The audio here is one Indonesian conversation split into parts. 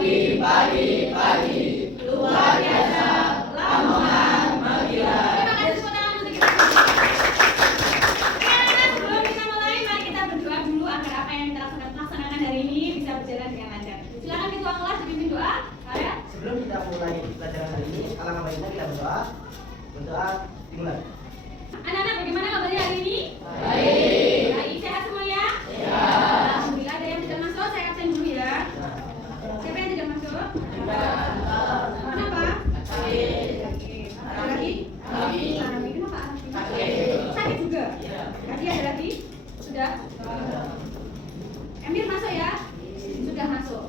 Pagi, luar biasa, Lamongan menggila. Terima kasih saudara untuk kita. Sebelum kita mulai, mari kita berdoa dulu agar apa yang kita laksanakan hari ini bisa berjalan dengan lancar. Silakan ketua kelas dipimpin doa. Ya. Sebelum kita mulai pelajaran hari ini, alangkah baiknya kita berdoa. Berdoa dimulai. Anak-anak, bagaimana kabarnya hari ini? Baik. Baik, sehat semua ya? Ya. Alhamdulillah, ada yang tidak masuk, saya absen dulu ya. Siapa yang tidak masuk? Kenapa? Ada lagi? Arabi. Kenapa Arabi? Sakit juga? Tadi ada lagi? Sudah? Emir masuk ya? Sudah masuk.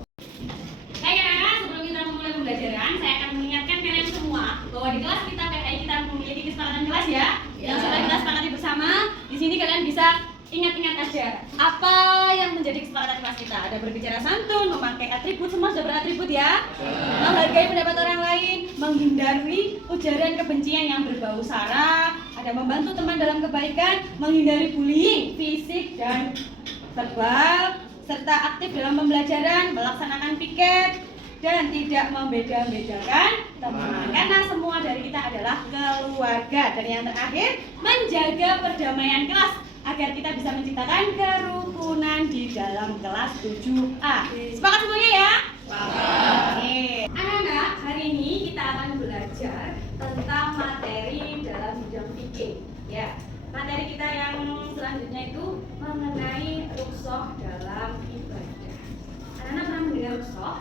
Baik anak-anak, sebelum kita memulai pembelajaran, saya akan mengingatkan kalian semua bahwa di kelas kita PKI kita memiliki kesepakatan kelas ya. Yang sudah kita sepakati bersama. Di sini kalian bisa ingat-ingat aja apa yang menjadi kesepakatan kelas kita. Ada berbicara santun, memakai atribut, semua sudah beratribut ya. Menghargai pendapat orang lain, menghindari ujaran kebencian yang berbau sara, ada membantu teman dalam kebaikan, menghindari bullying fisik dan verbal, serta aktif dalam pembelajaran, melaksanakan piket, dan tidak membeda-bedakan teman. Karena semua dari kita adalah keluarga. Dan yang terakhir, menjaga perdamaian kelas agar kita bisa menciptakan kerukunan di dalam kelas 7A. Sepakat semuanya ya? Oke. Anak-anak, hari ini kita akan belajar tentang materi dalam bidang fikih. Ya, materi kita yang selanjutnya itu mengenai rukhsah dalam ibadah. Anak-anak pernah mendengar rukhsah?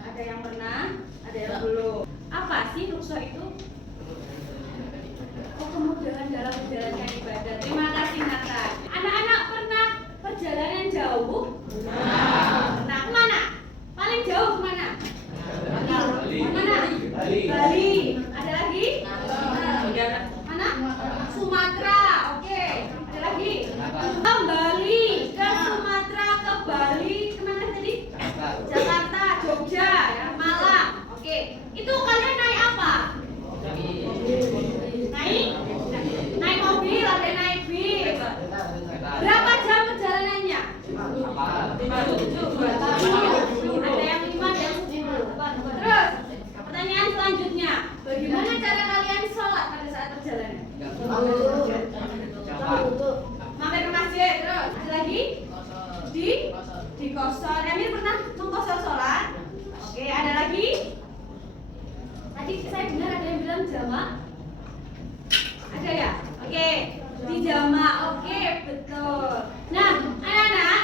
Ada yang pernah, ada yang belum. Apa sih rukhsah itu? Kemudahan dalam menjalankan ibadah. Terima kasih Nathan. Anak-anak pernah perjalanan jauh? Nah, kemana? Paling jauh kemana? Mana? Bali. Ada lagi? Mana? Sumatera. Oke. Ada lagi? Bali. Ke Sumatera, ke Bali. Kemana tadi? Jakarta, Jogja, ya, Malang. Oke. Itu kalian naik apa? Naik mobil, ada naik bis. Berapa jam perjalanannya? 7. Ada yang 5, ada yang 10. Terus, pertanyaan selanjutnya, bagaimana cara kalian sholat pada saat perjalanan? Mampir ke masjid. Terus, ada lagi? Di kosor. Emir pernah mengkosor sholat? Oke, ada lagi? Tadi saya dengar ada yang bilang jamak. Ada ya? Oke, di jamak. Oke, betul. Nah, anak-anak,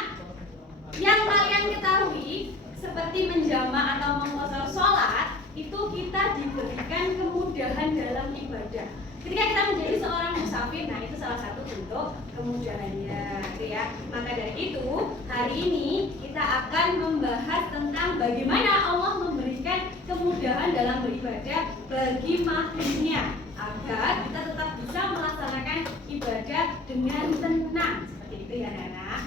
yang kalian ketahui seperti menjamak atau mengkosor sholat itu kita diberikan kemudahan dalam ibadah. Ketika kita menjadi seorang musafir, nah itu salah satu bentuk kemudahannya, gitu ya. Maka dari itu, hari ini kita akan membahas tentang bagaimana Allah memberikan kemudahan dalam beribadah bagi makhluknya agar kita tetap bisa melaksanakan ibadah dengan tenang. Seperti itu ya, anak-anak.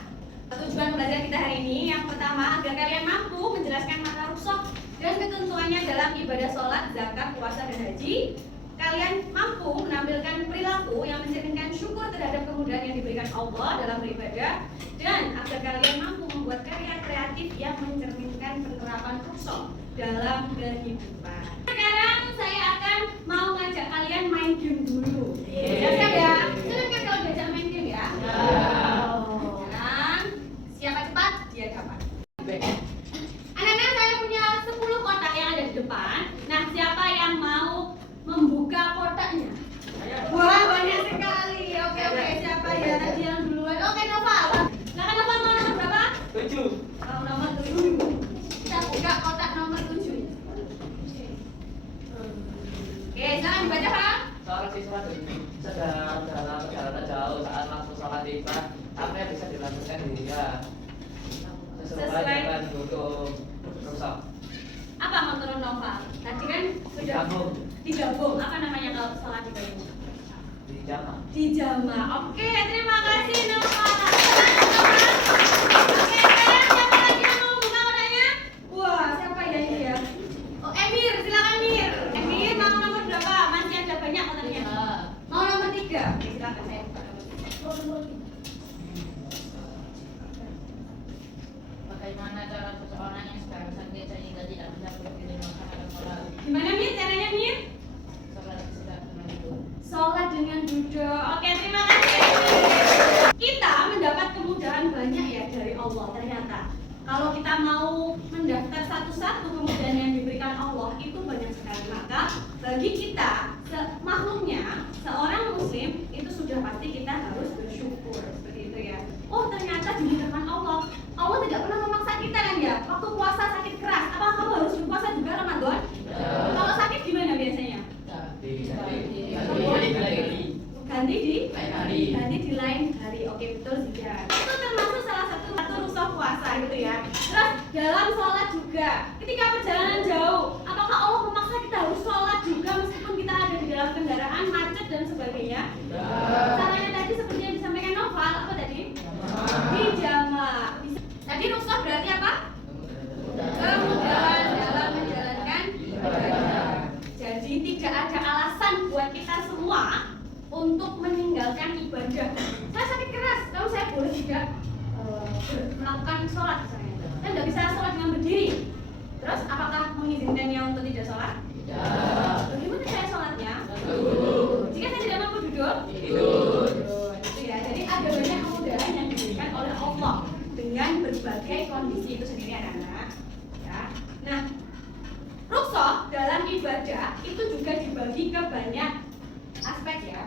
Tujuan belajar kita hari ini yang pertama agar kalian mampu menjelaskan makna rukhsah dan ketentuannya dalam ibadah sholat, zakat, puasa, dan haji. Kalian mampu menampilkan perilaku yang mencerminkan syukur terhadap kemudahan yang diberikan Allah dalam beribadah, dan agar kalian mampu membuat karya kreatif yang mencerminkan penerapan rukhsah dalam kehidupan. Sekarang saya akan mau ngajak kalian main game dulu. Siap ya? Senang kan kalau diajak main game ya? Sekarang siapa cepat dia dapat. Anak-anak, saya punya 10 kotak yang ada di depan. Nah, siapa yang mau membuka kotaknya? Wah, banyak sekali. Oke, siapa ya? Tadi yang duluan. Oke, Nova. Silakan Nova, mau nomor berapa? 7. Mau nomor 7. Kita buka kotak nomor 7. Oke, silakan dibaca, Pak. Seorang siswa sedang dalam perjalanan jauh saat langsung sholat tiba, apa yang bisa dilakukan dia sesuai dengan hukum rukhsah? Apa menurut Nova? Tadi kan sudah digabung. Apa namanya kalau sholat digabung? Dijama. Oke, terima kasih Nova. Oke, sekarang siapa lagi yang mau buka kodanya? Wah, siapa ya ini ya? Oh, Emir, silakan Emir. Emir mau nomor berapa? Masih ada banyak kodanya. Mau nomor 3. Oke, silakan. Saya buka nomor 3. Bagaimana cara seseorang yang sehingga tidak mencapai makanan orang. Gimana Mir caranya Mir? Sholat dengan duduk. Oke, terima kasih. Kita mendapat kemudahan banyak ya dari Allah ternyata. Kalau kita mau mendaftar satu-satu kemudahan yang diberikan Allah itu banyak sekali. Maka bagi kita makhluknya seorang muslim itu sudah pasti kita harus bersyukur seperti itu ya. Oh ternyata dimudahkan Allah. Allah tidak pernah memaksa kita kan ya. Waktu puasa sakit keras, apa kamu harus berpuasa juga Ramadan? Kalau sakit gimana biasanya? Ganti di lain hari. Oke betul sih ya. Itu termasuk salah satu rukhsah puasa gitu ya. Terus dalam sholat juga. Ketika perjalanan jauh, apakah Allah memaksa kita harus sholat juga meskipun kita ada di dalam kendaraan macet dan sebagainya? Caranya tadi seperti yang disampaikan Noval, apa tadi? Dijamak. Tadi rukhsah berarti apa? Kemudahan dalam menjalankan ibadah. Jadi tidak ada alasan buat kita semua untuk meninggalkan ibadah. Saya sakit keras, kalau saya boleh tidak melakukan sholat misalnya. Saya tidak bisa sholat dengan berdiri. Terus apakah mengizinkannya untuk tidak sholat? Tidak. Bagaimana saya sholatnya? Jika saya tidak mampu duduk? Tidur. Itu ya. Jadi ada banyak kemudahan yang diberikan oleh Allah dengan berbagai kondisi itu sendiri anak-anak. Ya. Nah, rukhsah dalam ibadah itu juga dibagi ke banyak aspek ya.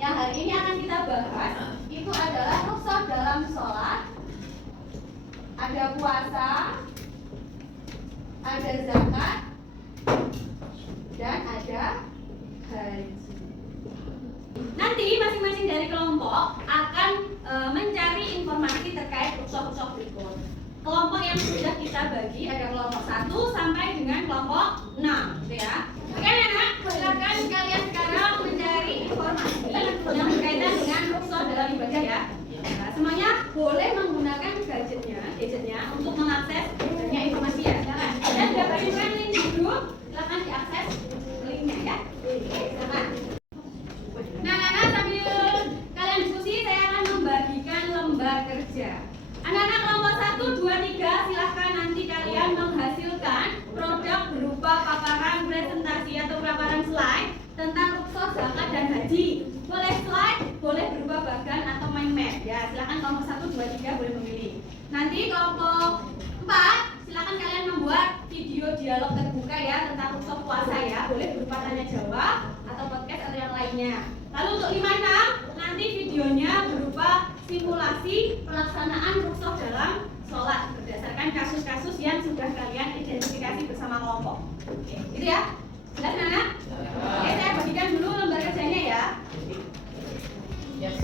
Yang hari ini akan kita bahas itu adalah rukhsah dalam sholat, ada puasa, ada zakat, dan ada haji. Nanti masing-masing dari kelompok akan mencari informasi terkait rukhsah-rukhsah berikut. Kelompok yang sudah kita bagi ada kelompok 1 sampai dengan kelompok 6 gitu ya. Oke anak, silakan kalian sekarang mencari informasi yang berkaitan dengan rukhsah dalam ibadah ya. Nah, semuanya boleh menggunakan gadgetnya untuk mengakses banyak informasi ya. Silakan. Dan dapatkan link di grup, silakan diakses linknya ya. Silakan. Nah, anak sambil kalian diskusi, saya akan membagikan lembar kerja. Anak-anak kelompok 1, 2, 3 silahkan nanti kalian menghasilkan produk berupa paparan presentasi atau paparan slide tentang rukhsah, zakat, dan haji. Boleh slide, boleh berupa bagan atau mind map ya. Silahkan kelompok 1, 2, 3 boleh memilih. Nanti kelompok 4 silahkan kalian membuat video dialog terbuka ya tentang rukhsah puasa ya. Boleh berupa tanya jawab atau podcast atau yang lainnya. Lalu untuk 5, 6 nanti videonya berupa simulasi pelaksanaan rukhsah dalam sholat berdasarkan kasus-kasus yang sudah kalian identifikasi bersama kelompok. Oke, gitu ya. Jelas anak? Oke, saya bagikan dulu lembar kerjanya ya. Yes.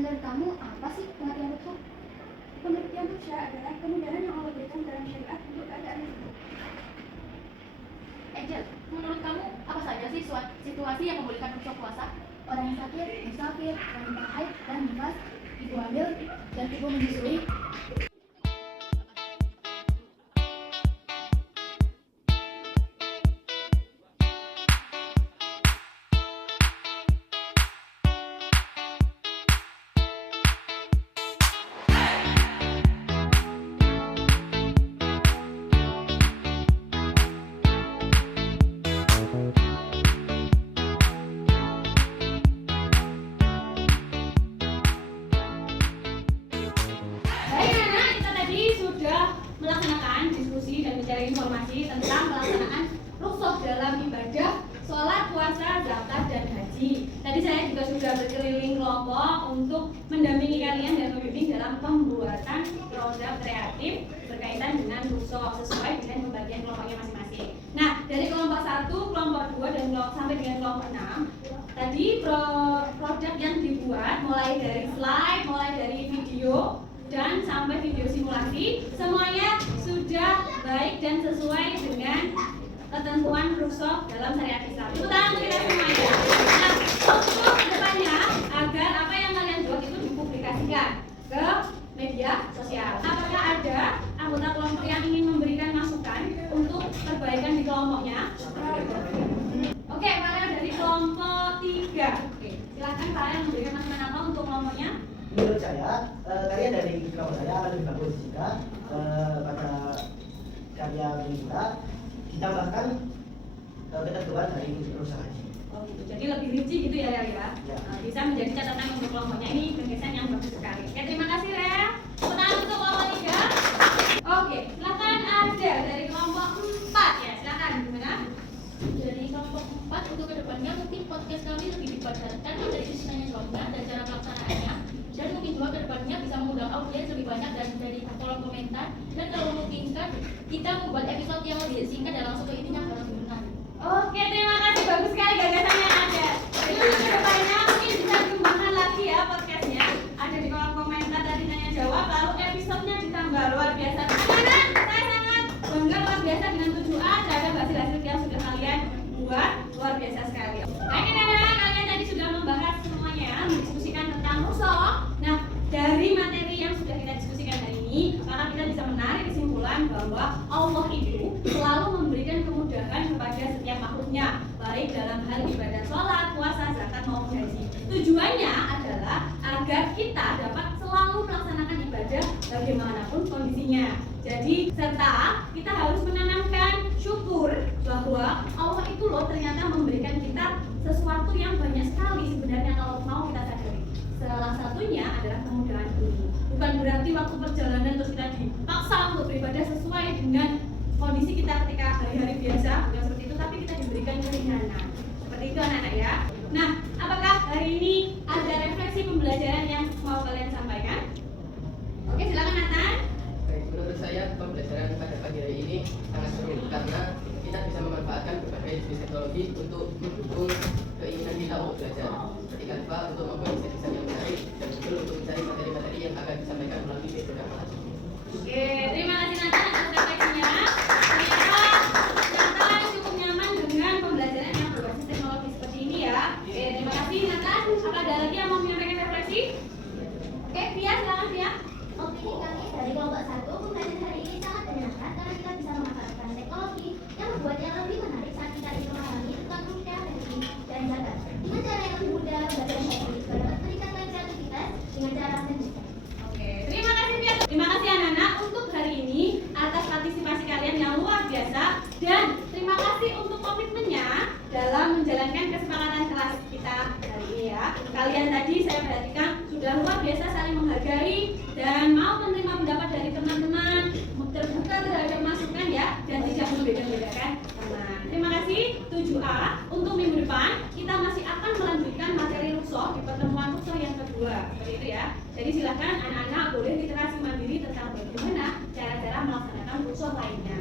Menurut kamu apa sih pengertian rukhsah? Pengertian rukhsah adalah kemudahan yang Allah berikan dalam syariat untuk keadaan itu. Angel, menurut kamu apa saja sih situasi yang membolehkan rukhsah puasa? Orang yang sakit, musafir, wanita haid dan nifas, ibu hamil, dan ibu menyusui. berdiskusi dan mencari informasi tentang pelaksanaan rukhsah dalam ibadah sholat, puasa, zakat, dan haji. Tadi saya juga sudah berkeliling kelompok untuk mendampingi kalian dan membimbing dalam pembuatan produk kreatif berkaitan dengan rukhsah sesuai dengan pembagian kelompoknya masing-masing. Nah, dari kelompok 1, kelompok 2, dan sampai dengan kelompok 6, tadi produk yang dibuat mulai dari slide, mulai dari video, dan sampai video simulasi, semuanya sudah baik dan sesuai dengan ketentuan rukhsah dalam syariat Islam. Tepuk tangan untuk kita semuanya. Nah, untuk kedepannya agar apa yang kalian buat itu dipublikasikan ke media sosial. Apakah ada anggota kelompok yang ingin memberikan masukan untuk perbaikan di kelompoknya? Oke, kalian dari kelompok 3. Oke, silakan kalian memberikan masukan apa untuk kelompoknya? Menurut saya, kalian dari kelompok saya akan lebih bagus jika pada karya kita ditambahkan ketentuan dari perusahaan haji. Oh gitu, jadi lebih rinci gitu ya Rea ya? Ya. Bisa menjadi catatan untuk kelompoknya. Ini gagasan yang bagus sekali. Oke, terima kasih Rea. Pertanyaan untuk kelompok 3. Oke, silakan ada dari kelompok 4 ya, silakan gimana? Dari kelompok 4 untuk kedepannya mungkin podcast kami lebih dipadatkan dari sisi tanya jawabnya dan cara pelaksanaannya, dan mungkin juga kedepannya bisa mengundang audiens lebih banyak dan dari kolom komentar, dan kalau memungkinkan kita membuat episode yang lebih singkat dan langsung ke intinya agar lebih menarik. Oke, terima kasih, bagus sekali gagasannya ada. Jadi untuk kedepannya mungkin bisa dikembangkan lagi ya podcastnya. Ada di kolom komentar tadi tanya jawab, lalu episodenya ditambah luar biasa. Anak-anak, saya sangat bangga luar biasa dengan 7A terhadap hasil-hasil yang sudah kalian buat, luar biasa sekali. Baik anak-anak, kalian tadi sudah membahas semuanya, mendiskusikan tentang rukhsah. Nah, dari materi yang sudah kita diskusikan hari ini, maka kita bisa menarik kesimpulan bahwa Allah itu selalu memberikan kemudahan kepada setiap makhluknya, baik dalam hal ibadah sholat, puasa, zakat maupun haji. Tujuannya adalah agar kita dapat selalu melaksanakan ibadah bagaimanapun kondisinya. Jadi serta kita harus menanamkan syukur bahwa Allah itu loh ternyata memberikan kita sesuatu yang banyak sekali sebenarnya kalau mau kita sadari. Salah satunya adalah kemudahan ini. Bukan berarti waktu perjalanan terus kita dipaksa untuk beribadah sesuai dengan kondisi kita ketika hari-hari biasa, bukan seperti itu, tapi kita diberikan keringanan. Seperti itu anak-anak ya. Nah, apakah hari ini ada refleksi pembelajaran yang mau kalian sampaikan? Oke, silakan Nathan. Baik, menurut saya pembelajaran pada pagi hari ini sangat seru karena kita bisa memanfaatkan berbagai jenis teknologi untuk mendukung keinginan kita untuk belajar. Ketika lupa untuk membuat desain yang menarik dan betul untuk mencari materi-materi yang akan disampaikan melalui video kelas. Oke, terima kasih Nathan atas refleksinya. Ternyata cukup nyaman dengan pembelajaran yang berbasis teknologi seperti ini ya. Oke, terima kasih Nathan. Apa ada lagi yang mau menyampaikan refleksi? Oke, Pia, silakan Pia. Opini kami dari kelompok 1, pembelajaran hari ini sangat menyenangkan karena kita bisa memanfaatkan teknologi yang membuatnya lebih menarik saat kita ingin memahami tentang rupiah, haji, dan zakat. Dengan cara yang lebih mudah, belajar haji dapat meningkatkan kreativitas dengan cara menjijikan. Oke, terima kasih Pia. Terima kasih anak-anak untuk hari ini atas partisipasi kalian yang luar biasa, dan terima kasih untuk komitmennya dalam menjalankan kesepakatan kelas kita hari ini ya. Kalian tadi saya perhatikan sudah luar biasa saling menghargai dan mau menerima pendapat dari teman-teman, terbuka terhadap masukan ya, dan tidak membeda-bedakan teman. Terima kasih. 7A, untuk minggu depan kita masih akan melanjutkan materi rukhsah di pertemuan rukhsah yang kedua, seperti itu ya. Jadi silakan anak-anak boleh literasi mandiri tentang bagaimana cara-cara melaksanakan rukhsah lainnya.